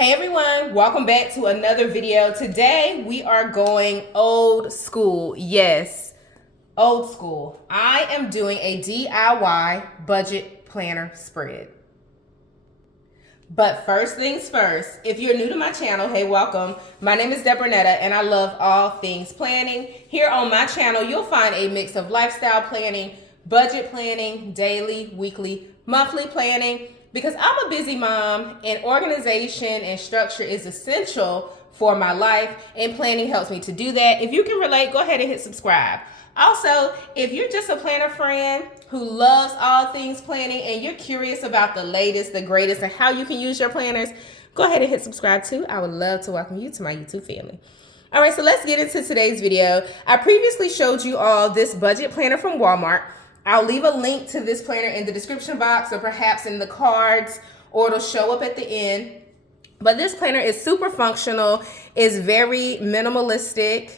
Hey everyone, welcome back to another video. Today we are going old school. Yes, old school. I am doing a DIY budget planner spread. But first things first, if you're new to my channel, hey, welcome. My name is Debronetta and I love all things planning. Here on my channel, you'll find a mix of lifestyle planning, budget planning, daily, weekly, monthly planning, because I'm a busy mom and organization and structure is essential for my life, and planning helps me to do that. If you can relate, go ahead and hit subscribe. Also, if you're just a planner friend who loves all things planning and you're curious about the latest, the greatest, and how you can use your planners, go ahead and hit subscribe too. I would love to welcome you to my YouTube family. All right, so let's get into today's video. I previously showed you all this budget planner from Walmart. I'll leave a link to this planner in the description box or perhaps in the cards, or it'll show up at the end. But this planner is super functional, it's very minimalistic,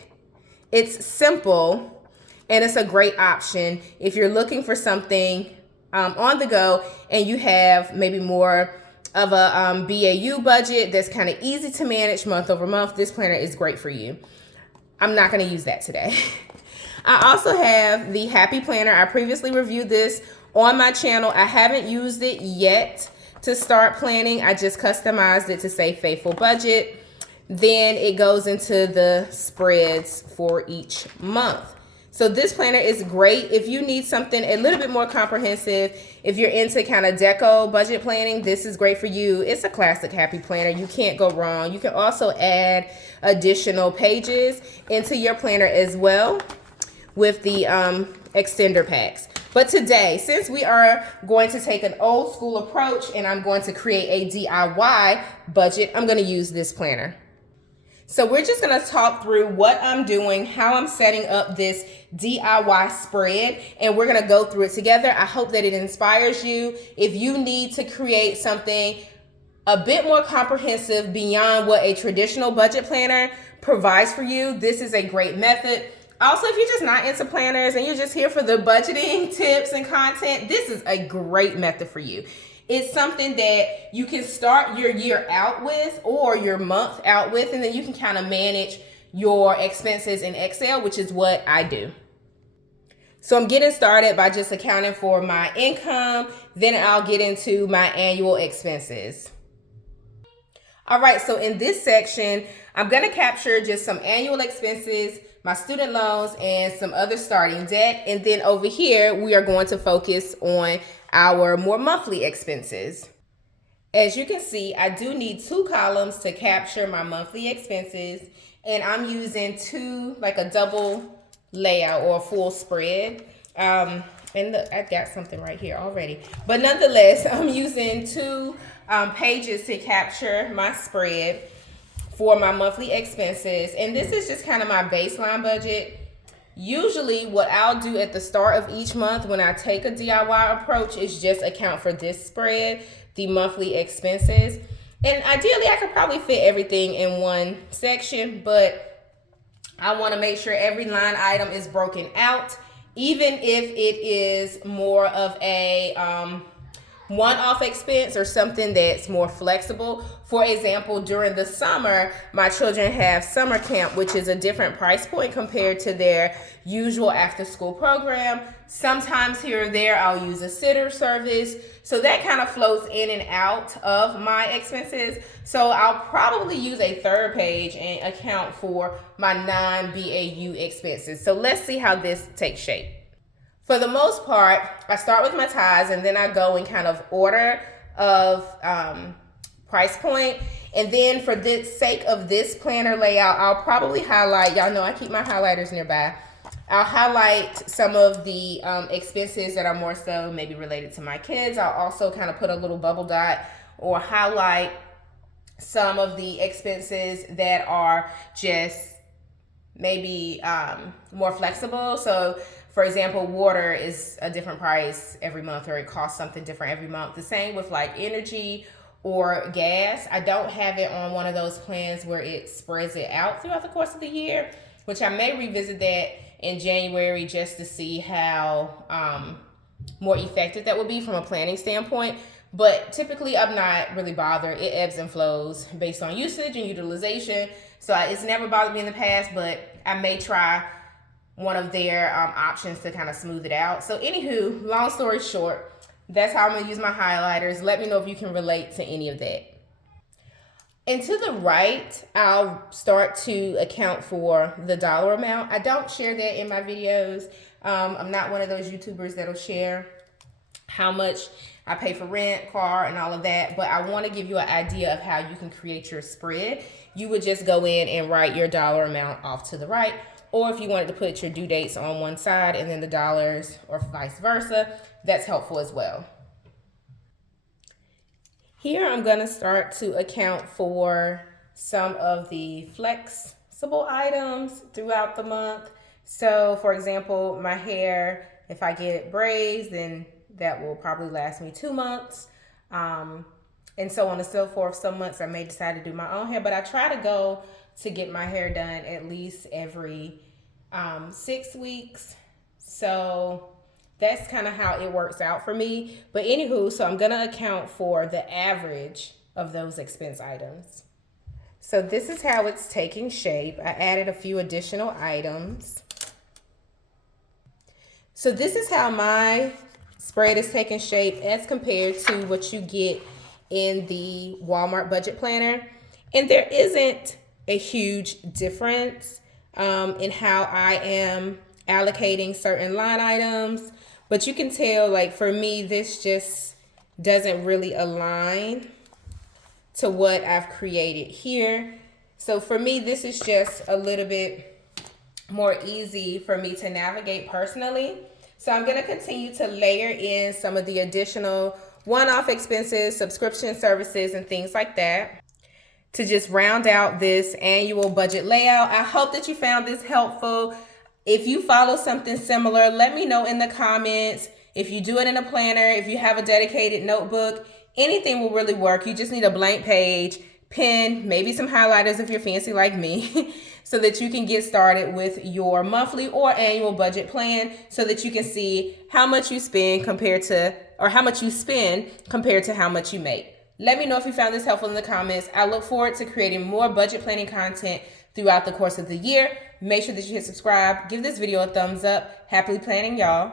it's simple, and it's a great option if you're looking for something on the go and you have maybe more of a BAU budget that's kind of easy to manage month over month. This planner is great for you. I'm not going to use that today. I also have the Happy Planner. I previously reviewed this on my channel. I haven't used it yet to start planning. I just customized it to say Faithful Budget. Then it goes into the spreads for each month. So this planner is great if you need something a little bit more comprehensive. If you're into kind of deco budget planning, this is great for you. It's a classic Happy Planner. You can't go wrong. You can also add additional pages into your planner as well with the extender packs. But today, since we are going to take an old school approach and I'm going to create a DIY budget, I'm going to use this planner. So we're just going to talk through what I'm doing, how I'm setting up this DIY spread, and we're going to go through it together. I hope that it inspires you. If you need to create something a bit more comprehensive beyond what a traditional budget planner provides for you, this is a great method. Also, if you're just not into planners and you're just here for the budgeting tips and content, this is a great method for you. It's something that you can start your year out with or your month out with, and then you can kind of manage your expenses in Excel, which is what I do. So I'm getting started by just accounting for my income, then I'll get into my annual expenses. All right, so in this section, I'm going to capture just some annual expenses, my student loans, and some other starting debt. And then over here, we are going to focus on our more monthly expenses. As you can see, I do need two columns to capture my monthly expenses, and I'm using like a double layout or a full spread. And look, I got something right here already. But nonetheless, I'm using two pages to capture my spread for my monthly expenses. And this is just kind of my baseline budget. Usually what I'll do at the start of each month when I take a DIY approach is just account for this spread, the monthly expenses. And ideally I could probably fit everything in one section, but I want to make sure every line item is broken out, even if it is more of a one-off expense or something that's more flexible. For example, during the summer, my children have summer camp, which is a different price point compared to their usual after-school program. Sometimes here or there, I'll use a sitter service. So that kind of flows in and out of my expenses. So I'll probably use a third page and account for my non-BAU expenses. So let's see how this takes shape. For the most part, I start with my ties and then I go in kind of order of price point. And then for the sake of this planner layout, I'll probably highlight, y'all know I keep my highlighters nearby. I'll highlight some of the expenses that are more so maybe related to my kids. I'll also kind of put a little bubble dot or highlight some of the expenses that are just maybe more flexible. So for example, water is a different price every month, or it costs something different every month. The same with like energy or gas. I don't have it on one of those plans where it spreads it out throughout the course of the year, which I may revisit that in January just to see how more effective that would be from a planning standpoint. but typically I'm not really bothered. It ebbs and flows based on usage and utilization. So it's never bothered me in the past, but I may try one of their options to kind of smooth it out. So anywho, long story short, that's how I'm gonna use my highlighters. Let me know if you can relate to any of that. And to the right, I'll start to account for the dollar amount. I don't share that in my videos. I'm not one of those YouTubers that'll share how much I pay for rent, car, and all of that, but I want to give you an idea of how you can create your spread. You would just go in and write your dollar amount off to the right, or if you wanted to put your due dates on one side and then the dollars, or vice versa, that's helpful as well. Here I'm going to start to account for some of the flexible items throughout the month. So for example, my hair, if I get it braids, then that will probably last me 2 months. And so on and so forth. Some months I may decide to do my own hair, but I try to go to get my hair done at least every 6 weeks. So that's kind of how it works out for me. But anywho, so I'm gonna account for the average of those expense items. So this is how it's taking shape. I added a few additional items. So this is how my spread is taking shape as compared to what you get in the Walmart budget planner. And there isn't a huge difference in how I am allocating certain line items. But you can tell, like for me, this just doesn't really align to what I've created here. So for me, this is just a little bit more easy for me to navigate personally. So I'm gonna continue to layer in some of the additional one-off expenses, subscription services, and things like that to just round out this annual budget layout. I hope that you found this helpful. If you follow something similar, let me know in the comments. If you do it in a planner, if you have a dedicated notebook, anything will really work. You just need a blank page, pen, maybe some highlighters if you're fancy like me, so that you can get started with your monthly or annual budget plan so that you can see how much you spend compared to, or how much you spend compared to how much you make. Let me know if you found this helpful in the comments. I look forward to creating more budget planning content throughout the course of the year. Make sure that you hit subscribe, give this video a thumbs up. Happily planning, y'all.